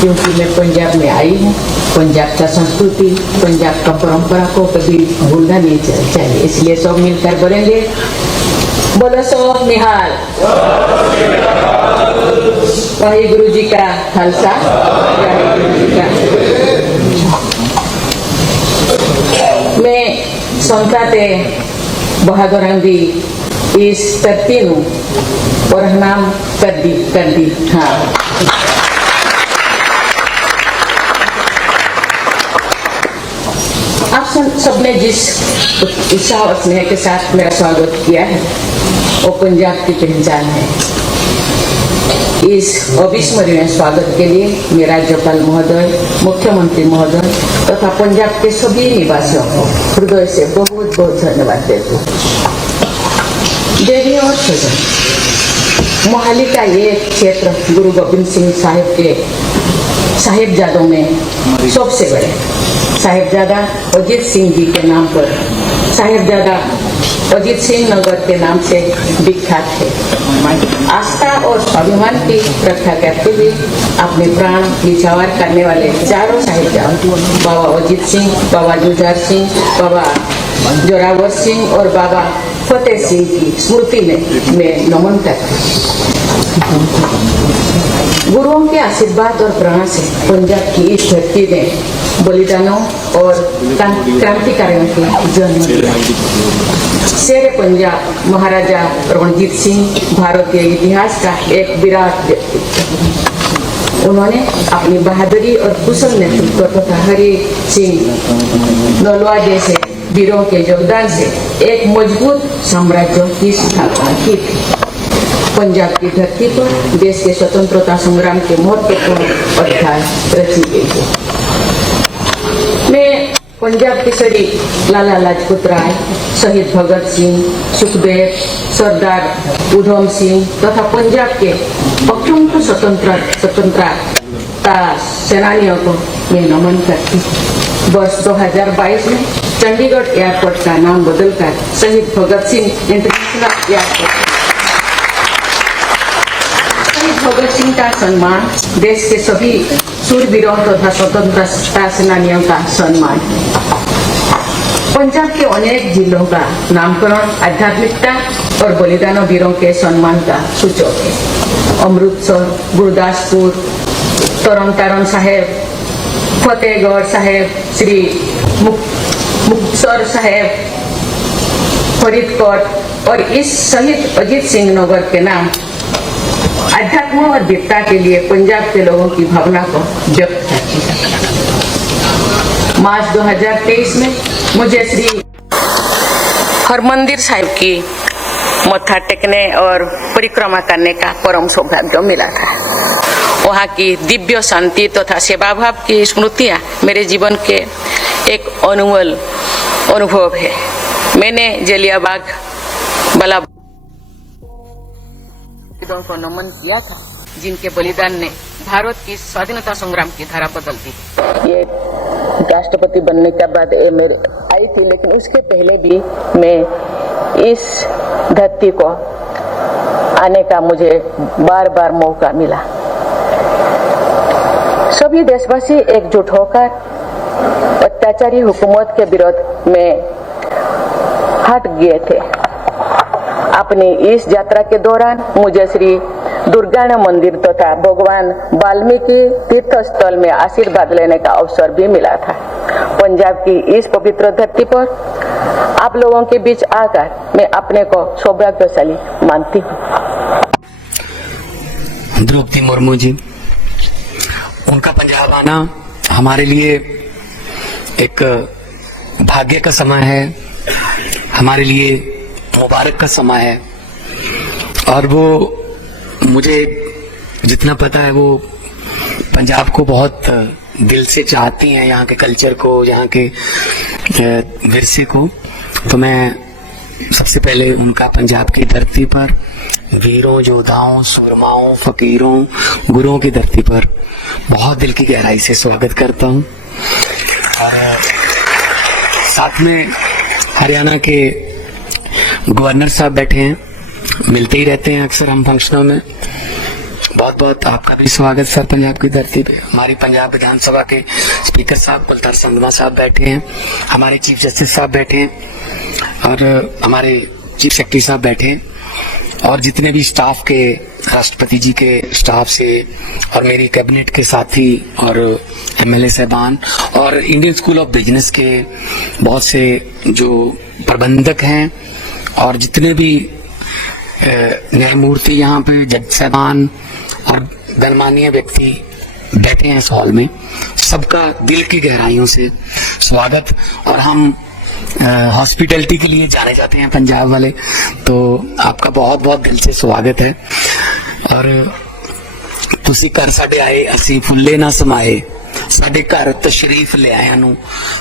क्योंकि मैं पंजाब में आई हूँ, पंजाब का संस्कृति, पंजाब का परंपरा को कभी भूलना नहीं चाहिए, इसलिए सब मिलकर बोलेंगे, बोलो सो निहाल। वाहिगुरु जी का खालसा, वाहिगुरु जी का। मैं संताते बहादुरांदी इस धरती नु और नाम कर दी हाँ। आप सबने जिस उत्साह और स्नेह के साथ मेरा स्वागत किया है वो पंजाब की पहचान है। इस अविस्मरणीय स्वागत के लिए मैं राज्यपाल महोदय, मुख्यमंत्री महोदय तथा पंजाब के सभी निवासियों को हृदय से बहुत बहुत धन्यवाद देती हूँ। देवी और सजन, मोहाली का ये क्षेत्र गुरु गोविंद सिंह साहिब के साहिबजादों में सबसे बड़े साहिबजादा अजीत सिंह जी के नाम पर साहिबजादा अजीत सिंह नगर के नाम से विख्यात है। आस्था और स्वाभिमान की रक्षा करते हुए अपने प्राण निछावर करने वाले चारों साहिबजादों बाबा अजीत सिंह, बाबा जुझार सिंह, बाबा जोरावर सिंह और बाबा फतेह सिंह की स्मृति में मैं नमन करता हूँ। गुरुओं के आशीर्वाद और प्रेरणा से पंजाब की इस धरती ने बलिदानों और क्रांतिकारियों की जन्म दिया। शेर पंजाब महाराजा रणजीत सिंह भारतीय इतिहास का एक विराट व्यक्तित्व। उन्होंने अपनी बहादुरी और कुशल नेतृत्व तथा हरि सिंह नलवा जैसे वीरों के योगदान से एक मजबूत साम्राज्य की स्थापना की थी। पंजाब की धरती पर देश के स्वतंत्रता संग्राम के महत्वपूर्ण अध्याय रची गई है। मैं पंजाब केसरी लाला लाजपत राय, शहीद भगत सिंह, सुखदेव, सरदार उधम सिंह तथा पंजाब के अत्यंत स्वतंत्रता सेनानियों को मैं नमन करती हूँ। वर्ष 2022 में चंडीगढ़ एयरपोर्ट का नाम बदलकर शहीद भगत सिंह इंटरनेशनल एयरपोर्ट। भगत सिंह का सम्मान देश के सभी शूरवीरों तथा स्वतंत्रता सेनानियों का सम्मान। पंजाब के अनेक जिलों का नामकरण आध्यात्मिकता और बलिदानों वीरों के सम्मान का सूचक है। अमृतसर, गुरदासपुर, तरन साहेब, फतेहगढ़ साहेब, श्री मुक्तसर साहेब, फरीदकोट और इस शहीद अजीत सिंह नगर के नाम अध्यात्म और वीरता के लिए पंजाब के लोगों की भावना को व्यक्त करती है। मार्च 2023 में मुझे श्री हरमंदिर साहिब की मत्था टेकने और परिक्रमा करने का परम सौभाग्य मिला था। वहाँ की दिव्य शांति तथा सेवा भाव की स्मृतियाँ मेरे जीवन के एक अनमोल अनुभव है। मैंने जलियांवाला बाग को नमन किया था, जिनके बलिदान ने भारत की स्वाधीनता संग्राम की धारा बदल दी। ये राष्ट्रपति बनने के बाद ये मेरे आई थी, लेकिन उसके पहले भी मैं इस धरती को आने का मुझे बार बार मौका मिला। सभी देशवासी एकजुट होकर अत्याचारी हुकूमत के विरोध में हट गए थे। अपनी इस यात्रा के दौरान मुझे श्री दुर्गाना मंदिर तथा भगवान वाल्मीकि तीर्थ स्थल में आशीर्वाद लेने का अवसर भी मिला था। पंजाब की इस पवित्र धरती पर आप लोगों के बीच आकर मैं अपने को सौभाग्यशाली मानती हूँ। द्रौपदी मुर्मू जी, उनका पंजाब आना हमारे लिए एक भाग्य का समय है, हमारे लिए मुबारक का समय है। और वो मुझे जितना पता है वो पंजाब को बहुत दिल से चाहती हैं, यहाँ के कल्चर को, यहाँ के विरसे को। तो मैं सबसे पहले उनका पंजाब की धरती पर वीरों, योद्धाओं, सूरमाओं, फकीरों, गुरुओं की धरती पर बहुत दिल की गहराई से स्वागत करता हूँ। और साथ में हरियाणा के गवर्नर साहब बैठे हैं, मिलते ही रहते हैं अक्सर हम फंक्शनों में। बहुत बहुत आपका भी स्वागत सर पंजाब की धरती पे। हमारी पंजाब विधानसभा के स्पीकर साहब कुलतार संगमा साहब बैठे हैं, हमारे चीफ जस्टिस साहब बैठे हैं और हमारे चीफ सेक्रेटरी साहब बैठे हैं और जितने भी स्टाफ के, राष्ट्रपति जी के स्टाफ से और मेरी कैबिनेट के साथी और एमएलए साहबान और इंडियन स्कूल ऑफ बिजनेस के बहुत से जो प्रबंधक हैं और जितने भी न्यायमूर्ति यहाँ पे, जज साहबान और गणमान्य व्यक्ति बैठे हैं इस हॉल में, सबका दिल की गहराइयों से स्वागत। और हम हॉस्पिटैलिटी के लिए जाने जाते हैं पंजाब वाले, तो आपका बहुत बहुत दिल से स्वागत है। और तुसी घर साडे आए, असी फुੱਲੇ ना समाए, साडे घर तशरीफ ले आया नू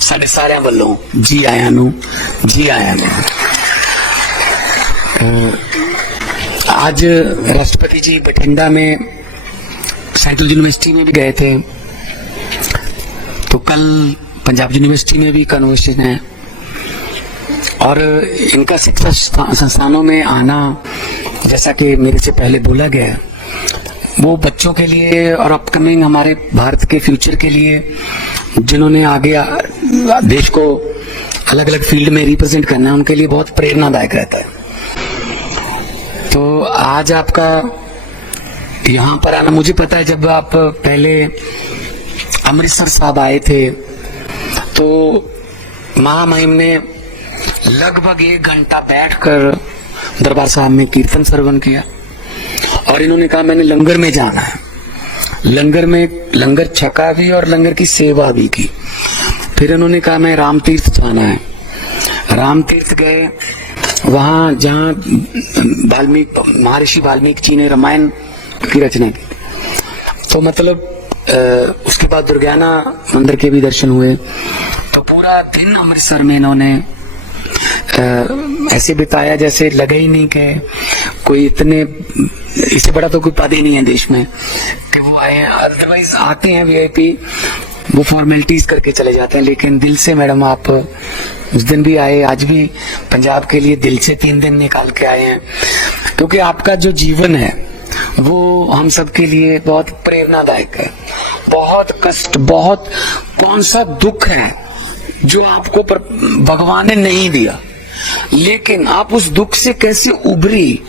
साडे सारिਆਂ ਵੱਲੋਂ जी आया नू, जी आया नू। आज राष्ट्रपति जी बठिंडा में सेंट्रल यूनिवर्सिटी में भी गए थे, तो कल पंजाब यूनिवर्सिटी में भी कन्वर्सेशन है और इनका शिक्षा संस्थानों में आना, जैसा कि मेरे से पहले बोला गया, वो बच्चों के लिए और अपकमिंग हमारे भारत के फ्यूचर के लिए, जिन्होंने आगे देश को अलग अलग फील्ड में रिप्रेजेंट करना है, उनके लिए बहुत प्रेरणादायक रहता है। तो आज आपका यहाँ पर आना, मुझे पता है जब आप पहले अमृतसर साहब आए थे तो महामहिम ने लगभग 1 घंटा बैठकर दरबार साहब में कीर्तन श्रवण किया और इन्होंने कहा मैंने लंगर में जाना है। लंगर छका भी और लंगर की सेवा भी की। फिर इन्होंने कहा मैं राम तीर्थ जाना है। राम तीर्थ गए, वहां जहां महर्षि वाल्मीकि जी ने रामायण की रचना की, तो मतलब उसके बाद दुर्गाना मंदिर के भी दर्शन हुए। तो पूरा दिन अमृतसर में इन्होंने ऐसे बिताया जैसे लगा ही नहीं कि कोई इतने, इससे बड़ा तो कोई पद ही नहीं है देश में कि वो आए। अदरवाइज आते हैं वीआईपी, वो फॉर्मेलिटीज करके चले जाते हैं, लेकिन दिल से मैडम आप उस दिन भी आए, आज भी पंजाब के लिए दिल से 3 दिन निकाल के आए हैं, क्योंकि आपका जो जीवन है वो हम सब के लिए बहुत प्रेरणादायक है। बहुत कष्ट, बहुत कौन सा दुख है जो आपको भगवान ने नहीं दिया, लेकिन आप उस दुख से कैसे उभरी,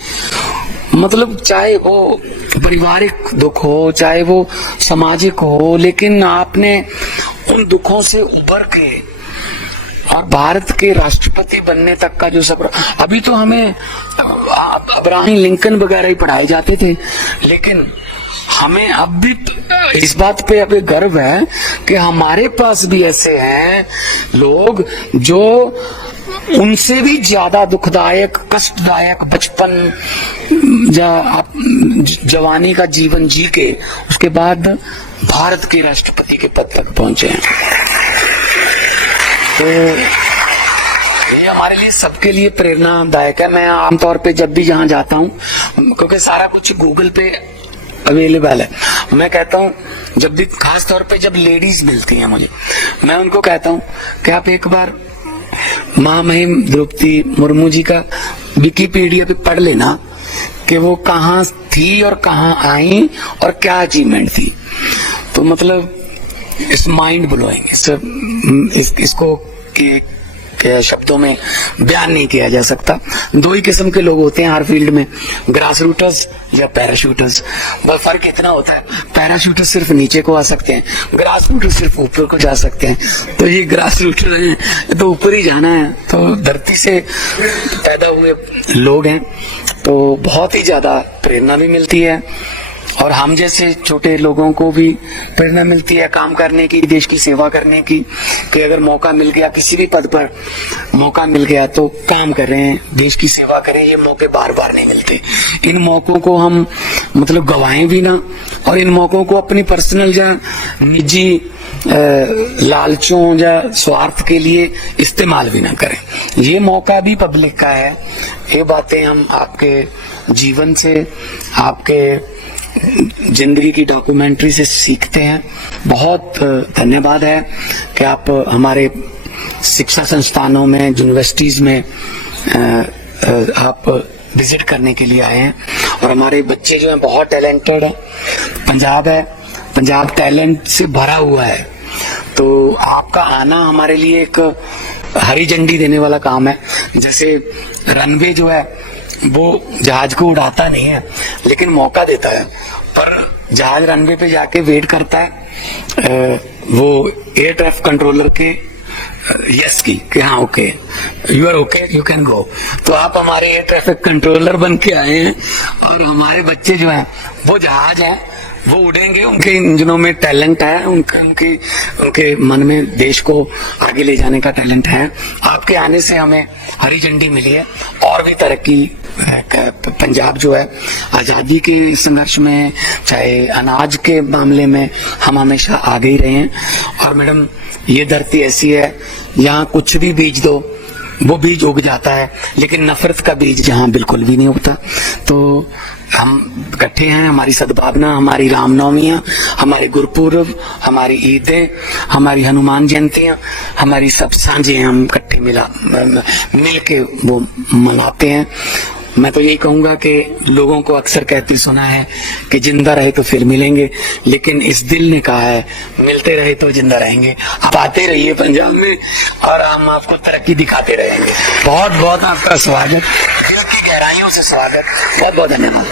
मतलब चाहे वो पारिवारिक दुख हो, चाहे वो सामाजिक हो, लेकिन आपने उन दुखों से उभर के और भारत के राष्ट्रपति बनने तक का जो सफर, अभी तो हमें अब्राहम लिंकन वगैरह ही पढ़ाए जाते थे, लेकिन हमें अब भी इस बात पे अभी गर्व है कि हमारे पास भी ऐसे हैं लोग जो उनसे भी ज्यादा दुखदायक, कष्टदायक बचपन जवानी का जीवन जी के उसके बाद भारत के राष्ट्रपति के पद तक पहुंचे हैं। तो ये हमारे लिए सबके लिए प्रेरणादायक है। मैं आमतौर पे जब भी जहां जाता हूं, क्योंकि सारा कुछ गूगल पे अवेलेबल है, मैं कहता हूं जब भी, खास तौर पे जब लेडीज मिलती हैं मुझे, मैं उनको कहता हूं कि आप एक बार महामहिम द्रौपदी मुर्मू जी का विकिपीडिया पे पढ़ लेना कि वो कहाँ थी और कहाँ आई और क्या अचीवमेंट थी। तो मतलब इस माइंड ब्लोइंग, इसको के शब्दों में बयान नहीं किया जा सकता। 2 ही किस्म के लोग होते हैं हर फील्ड में, ग्रास रूटर्स या पैराशूटर्स। बस फर्क इतना होता है, पैराशूटर्स सिर्फ नीचे को आ सकते हैं, ग्रास रूटर सिर्फ ऊपर को जा सकते हैं। तो ये ग्रास रूटर हैं, तो ऊपर ही जाना है। तो धरती से पैदा हुए लोग हैं, तो बहुत ही ज्यादा प्रेरणा भी मिलती है और हम जैसे छोटे लोगों को भी प्रेरणा मिलती है काम करने की, देश की सेवा करने की, कि अगर मौका मिल गया, किसी भी पद पर मौका मिल गया तो काम करें, देश की सेवा करें। ये मौके बार बार नहीं मिलते। इन मौकों को हम मतलब गवाएं भी ना, और इन मौकों को अपनी पर्सनल या निजी लालचों या स्वार्थ के लिए इस्तेमाल भी ना करें। ये मौका भी पब्लिक का है। ये बातें हम आपके जीवन से, आपके जिंदगी की डॉक्यूमेंट्री से सीखते हैं। बहुत धन्यवाद है कि आप हमारे शिक्षा संस्थानों में, यूनिवर्सिटीज में आप विजिट करने के लिए आए हैं। और हमारे बच्चे जो हैं बहुत टैलेंटेड हैं। पंजाब है, पंजाब टैलेंट से भरा हुआ है। तो आपका आना हमारे लिए एक हरी झंडी देने वाला काम है। जैसे रनवे जो है वो जहाज को उड़ाता नहीं है लेकिन मौका देता है, पर जहाज रनवे पे जाके वेट करता है वो एयर ट्रैफिक कंट्रोलर के यस की कि हाँ okay, you are okay, you can go. तो आप हमारे एयर ट्रैफिक कंट्रोलर बन के आए हैं और हमारे बच्चे जो हैं वो जहाज हैं, वो उड़ेंगे। उनके इंजनों में टैलेंट है, उनके मन में देश को आगे ले जाने का टैलेंट है। आपके आने से हमें हरी झंडी मिली है और भी तरक्की। पंजाब जो है आजादी के संघर्ष में, चाहे अनाज के मामले में, हम हमेशा आगे ही रहे हैं। और मैडम ये धरती ऐसी है, यहाँ कुछ भी बीज दो वो बीज उग जाता है, लेकिन नफरत का बीज जहाँ बिल्कुल भी नहीं उगता। तो हम इकट्ठे हैं, हमारी सद्भावना, हमारी रामनवमियां, हमारे गुरुपुरब, हमारी ईदें, हमारी हनुमान जयंतियां, हमारी सब सांझे हम इकट्ठे मिल के वो मनाते हैं। मैं तो यही कहूंगा कि लोगों को अक्सर कहते सुना है कि जिंदा रहे तो फिर मिलेंगे, लेकिन इस दिल ने कहा है मिलते रहे तो जिंदा रहेंगे। आप आते रहिए पंजाब में और हम आपको तरक्की दिखाते रहेंगे। बहुत बहुत आपका स्वागत, दिल की गहराइयों से स्वागत। बहुत बहुत धन्यवाद।